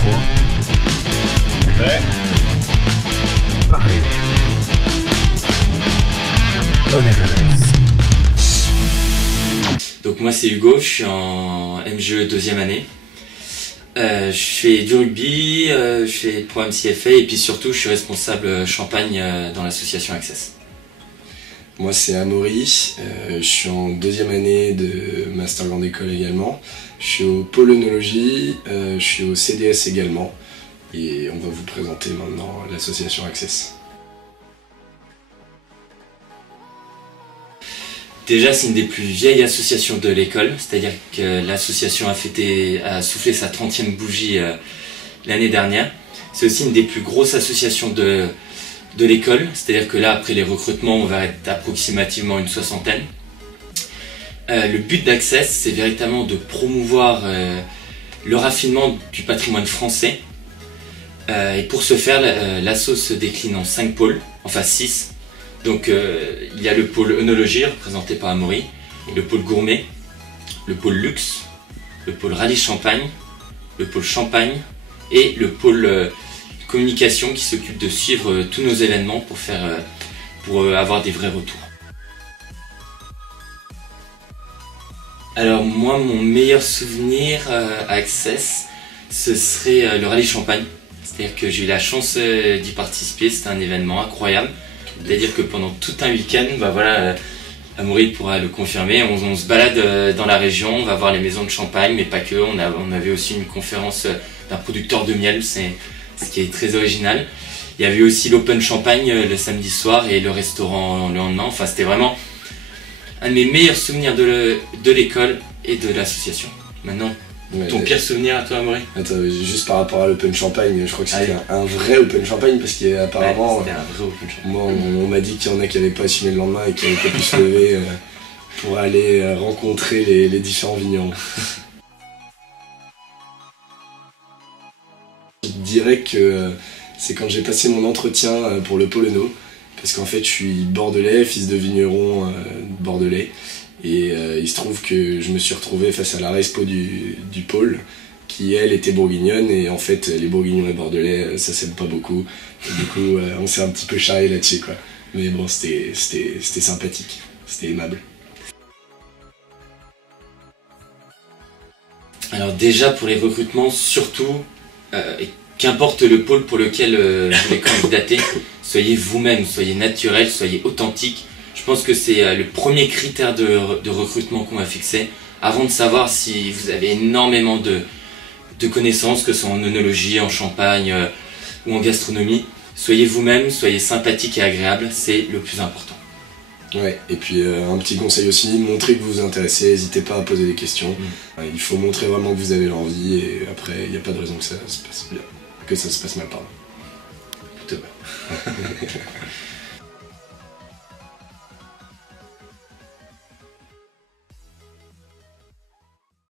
fois. Prêt? Pareil. On est relax. Donc moi c'est Hugo, je suis en MGE 2e année. Je fais du rugby, je fais le programme CFA et puis surtout je suis responsable Champagne dans l'association Access. Moi c'est Amaury, je suis en 2e année de Master Grande École également. Je suis au pôle œnologie, je suis au CDS également et on va vous présenter maintenant l'association Access. Déjà c'est une des plus vieilles associations de l'école, c'est-à-dire que l'association a soufflé sa 30e bougie l'année dernière. C'est aussi une des plus grosses associations de l'école, c'est-à-dire que là après les recrutements on va être approximativement une 60aine. Le but d'Access c'est véritablement de promouvoir le raffinement du patrimoine français et pour ce faire l'asso se décline en 5 pôles, enfin 6. Donc il y a le pôle œnologie représenté par Amaury, le pôle gourmet, le pôle luxe, le pôle rallye champagne, le pôle champagne et le pôle communication qui s'occupe de suivre tous nos événements pour avoir des vrais retours. Alors moi mon meilleur souvenir à Access ce serait le rallye champagne, c'est-à-dire que j'ai eu la chance d'y participer, c'était un événement incroyable. C'est-à-dire que pendant tout un week-end, Amaury pourra le confirmer, on se balade dans la région, on va voir les maisons de champagne, mais pas que, on avait aussi une conférence d'un producteur de miel, c'est ce qui est très original. Il y avait aussi l'Open Champagne le samedi soir et le restaurant le lendemain, enfin c'était vraiment un de mes meilleurs souvenirs de l'école et de l'association. Maintenant, ton pire souvenir à toi Amaury? Attends, juste par rapport à l'Open Champagne, je crois que c'était un vrai Open Champagne parce qu'apparemment, c'était un vrai Open Champagne. Moi on m'a dit qu'il y en a qui n'avaient pas assumé le lendemain et qui n'avaient pas pu se lever pour aller rencontrer les différents vignerons. Je dirais que c'est quand j'ai passé mon entretien pour le pôle œno, parce qu'en fait je suis bordelais, fils de vigneron bordelais. Et il se trouve que je me suis retrouvé face à la respo du pôle qui elle était bourguignonne et en fait les bourguignons et bordelais ça s'aime pas beaucoup et du coup on s'est un petit peu charrié là-dessus quoi. Mais bon c'était sympathique, c'était aimable. Alors déjà pour les recrutements surtout qu'importe le pôle pour lequel vous voulez candidater, soyez vous-même, soyez naturel, soyez authentique. Je pense que c'est le premier critère de recrutement qu'on va fixer avant de savoir si vous avez énormément de connaissances, que ce soit en œnologie, en champagne ou en gastronomie. Soyez vous-même, soyez sympathique et agréable, c'est le plus important. Ouais, et puis un petit conseil aussi, montrez que vous vous intéressez, n'hésitez pas à poser des questions. Il faut montrer vraiment que vous avez l'envie et après il n'y a pas de raison que ça se passe bien, que ça se passe mal, pardon. Plutôt bien.